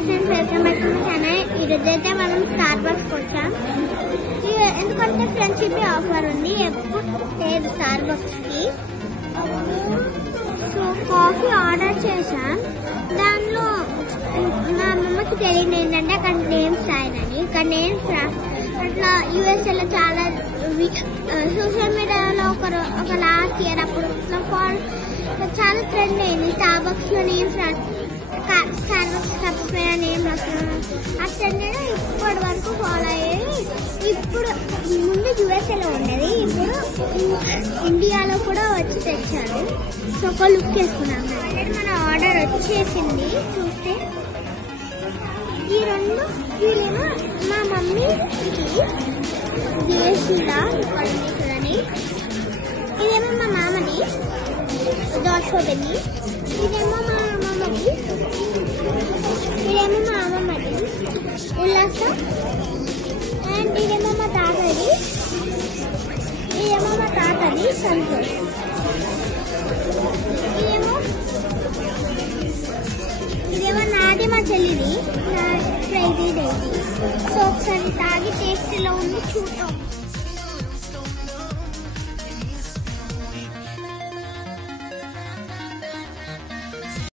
Hi friends, welcome back to my channel. ఈరోజైతే మనం star bucks వచ్చాం. ఎందుకంటే ఫ్రెండ్షిప్ ఆఫర్ ఉంది ఎప్పుడు లేదు స్టార్ బక్స్ కి. సో కాఫీ ఆర్డర్ చేశాం. దానిలో మా అమ్మమ్మకి తెలియదు ఏంటంటే అక్కడ నేమ్స్ రాయనని. ఇక్కడ నేమ్స్ అట్లా యూఎస్ఏలో చాలా సోషల్ మీడియాలో ఒక లాస్ట్ ఇయర్ అప్పుడు చాలా ట్రెండ్ అయింది. స్టార్ బక్స్ లో నేమ్స్ స్టార్ బక్స్ కప్స్ మీద నేమ్ రాస్తున్నాను. ఆ ట్రెండ్ ఇప్పటి వరకు ఫాలో అయ్యేది. ఇప్పుడు ముందు యూఎస్ఏలో ఉండేది, ఇప్పుడు ఇండియాలో కూడా వచ్చి తెచ్చారు. సో ఒక లుక్ వేసుకున్నాం. మన ఆర్డర్ వచ్చేసింది. చూస్తే ఈ రెండు వీళ్ళేమో మా మమ్మీకి చేసిందా చూడండి. ఇదేమో మా మామది దోషోదని, ఇదేమో మా అమ్మమ్మది, ఇదేమో మా అమ్మమ్మది ఉల్లాసం, అండ్ ఇదేమో మా తాతది, ఇదేమో మా తాతది సంతోష్, ఇదేమో నాది మా చెల్లిది ప్రైజీ డైరీ. సో ఒకసారి తాగి టేస్ట్ ఎలా ఉంది చూద్దాం.